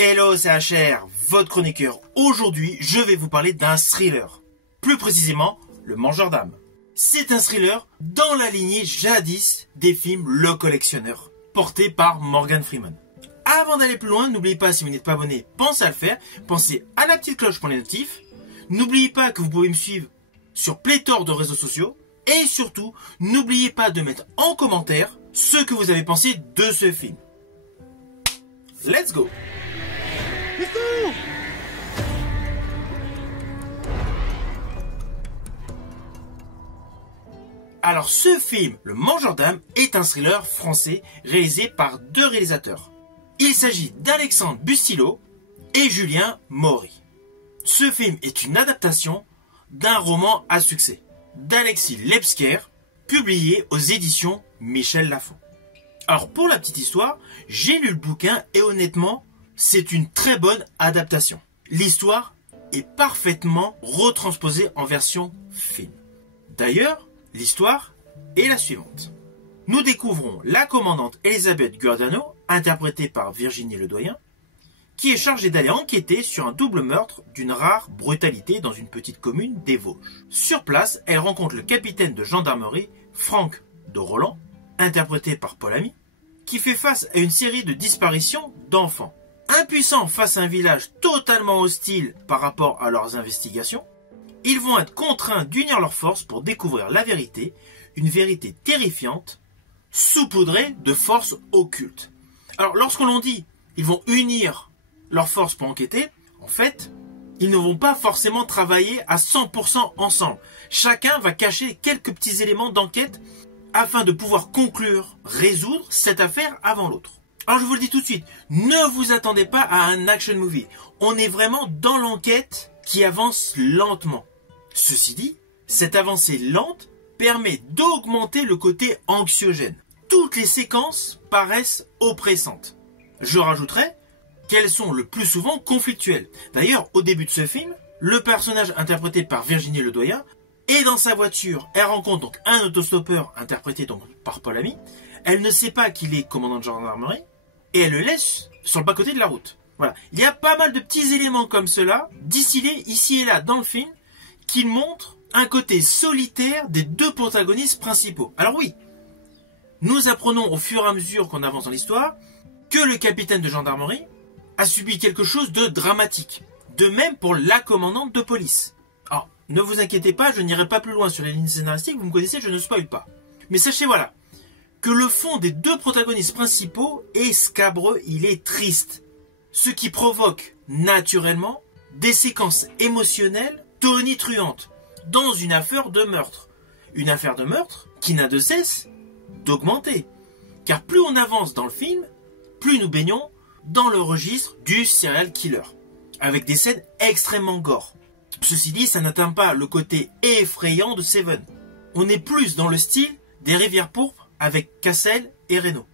Hello, c'est HR, votre chroniqueur. Aujourd'hui, je vais vous parler d'un thriller. Plus précisément, Le Mangeur d'âme. C'est un thriller dans la lignée jadis des films Le Collectionneur, porté par Morgan Freeman. Avant d'aller plus loin, n'oubliez pas, si vous n'êtes pas abonné, pensez à le faire. Pensez à la petite cloche pour les notifs. N'oubliez pas que vous pouvez me suivre sur pléthore de réseaux sociaux. Et surtout, n'oubliez pas de mettre en commentaire ce que vous avez pensé de ce film. Let's go! Alors ce film, Le Mangeur d'âme, est un thriller français réalisé par deux réalisateurs. Il s'agit d'Alexandre Bustillo et Julien Maury. Ce film est une adaptation d'un roman à succès d'Alexis Lebsker, publié aux éditions Michel Lafon. Alors pour la petite histoire, j'ai lu le bouquin et honnêtement, c'est une très bonne adaptation. L'histoire est parfaitement retransposée en version film. D'ailleurs, l'histoire est la suivante. Nous découvrons la commandante Elisabeth Giordano, interprétée par Virginie Ledoyen, qui est chargée d'aller enquêter sur un double meurtre d'une rare brutalité dans une petite commune des Vosges. Sur place, elle rencontre le capitaine de gendarmerie, Franck de Roland, interprété par Paul Ami, qui fait face à une série de disparitions d'enfants. Impuissants face à un village totalement hostile par rapport à leurs investigations, ils vont être contraints d'unir leurs forces pour découvrir la vérité, une vérité terrifiante, saupoudrée de forces occultes. Alors lorsqu'on l'on dit, ils vont unir leurs forces pour enquêter, en fait, ils ne vont pas forcément travailler à 100% ensemble. Chacun va cacher quelques petits éléments d'enquête afin de pouvoir conclure, résoudre cette affaire avant l'autre. Alors je vous le dis tout de suite, ne vous attendez pas à un action movie. On est vraiment dans l'enquête qui avance lentement. Ceci dit, cette avancée lente permet d'augmenter le côté anxiogène. Toutes les séquences paraissent oppressantes. Je rajouterai qu'elles sont le plus souvent conflictuelles. D'ailleurs, au début de ce film, le personnage interprété par Virginie Ledoyen est dans sa voiture. Elle rencontre donc un autostoppeur interprété donc par Paul Ami. Elle ne sait pas qu'il est commandant de gendarmerie et elle le laisse sur le bas-côté de la route. Voilà. Il y a pas mal de petits éléments comme cela, distillés ici et là dans le film, qui montrent un côté solitaire des deux protagonistes principaux. Alors oui, nous apprenons au fur et à mesure qu'on avance dans l'histoire que le capitaine de gendarmerie a subi quelque chose de dramatique. De même pour la commandante de police. Alors, ne vous inquiétez pas, je n'irai pas plus loin sur les lignes scénaristiques, vous me connaissez, je ne spoil pas. Mais sachez voilà, que le fond des deux protagonistes principaux est scabreux, il est triste. Ce qui provoque naturellement des séquences émotionnelles tonitruantes dans une affaire de meurtre. Une affaire de meurtre qui n'a de cesse d'augmenter. Car plus on avance dans le film, plus nous baignons dans le registre du serial killer. Avec des scènes extrêmement gore. Ceci dit, ça n'atteint pas le côté effrayant de Seven. On est plus dans le style des Rivières pourpres avec Cassel et Reno.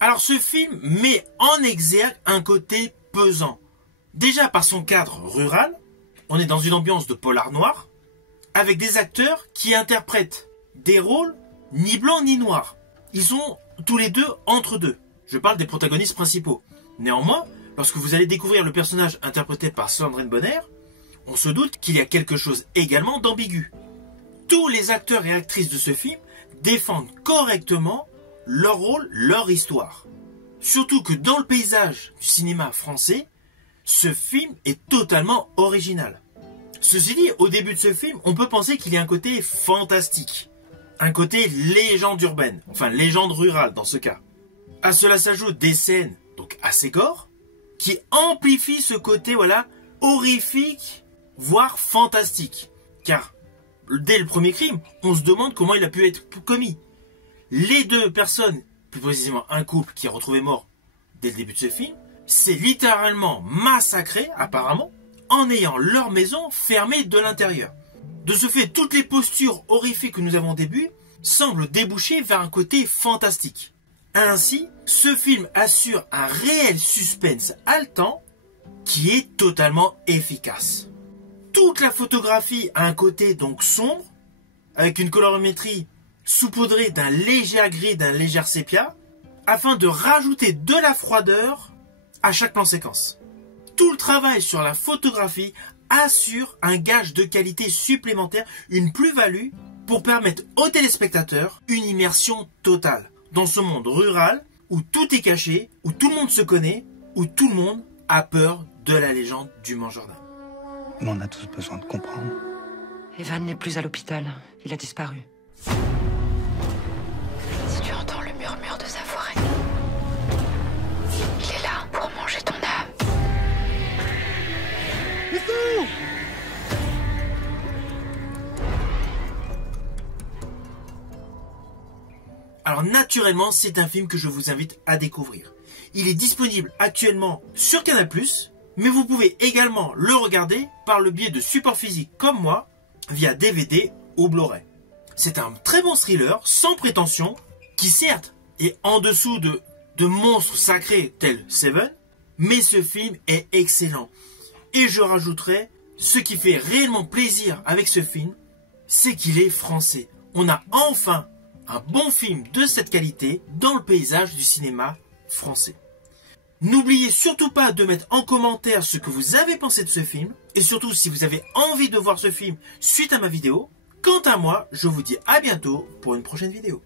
Alors ce film met en exergue un côté pesant. Déjà par son cadre rural, on est dans une ambiance de polar noir, avec des acteurs qui interprètent des rôles ni blancs ni noirs. Ils sont tous les deux entre deux. Je parle des protagonistes principaux. Néanmoins, lorsque vous allez découvrir le personnage interprété par Sandrine Bonner, on se doute qu'il y a quelque chose également d'ambigu. Tous les acteurs et actrices de ce film défendent correctement leur rôle, leur histoire. Surtout que dans le paysage du cinéma français, ce film est totalement original. Ceci dit, au début de ce film, on peut penser qu'il y a un côté fantastique. Un côté légende urbaine, enfin légende rurale dans ce cas. À cela s'ajoutent des scènes donc assez gore, qui amplifient ce côté voilà horrifique, voire fantastique. Car dès le premier crime, on se demande comment il a pu être commis. Les deux personnes, plus précisément un couple qui est retrouvé mort dès le début de ce film, c'est littéralement massacré apparemment en ayant leur maison fermée de l'intérieur. De ce fait, toutes les postures horrifiques que nous avons au début semblent déboucher vers un côté fantastique. Ainsi, ce film assure un réel suspense haletant qui est totalement efficace. Toute la photographie a un côté donc sombre, avec une colorimétrie saupoudrée d'un léger gris, d'un léger sépia, afin de rajouter de la froideur à chaque plan séquence. Tout le travail sur la photographie assure un gage de qualité supplémentaire, une plus-value pour permettre aux téléspectateurs une immersion totale dans ce monde rural où tout est caché, où tout le monde se connaît, où tout le monde a peur de la légende du Manjardin. Mais on a tous besoin de comprendre. Evan n'est plus à l'hôpital. Il a disparu. Si tu entends le murmure de sa forêt, il est là pour manger ton âme. Alors naturellement, c'est un film que je vous invite à découvrir. Il est disponible actuellement sur Canal+, mais vous pouvez également le regarder par le biais de supports physiques comme moi, via DVD ou Blu-ray. C'est un très bon thriller, sans prétention, qui certes est en dessous de monstres sacrés tels Seven, mais ce film est excellent. Et je rajouterai, ce qui fait réellement plaisir avec ce film, c'est qu'il est français. On a enfin un bon film de cette qualité dans le paysage du cinéma français. N'oubliez surtout pas de mettre en commentaire ce que vous avez pensé de ce film, et surtout si vous avez envie de voir ce film suite à ma vidéo. Quant à moi, je vous dis à bientôt pour une prochaine vidéo.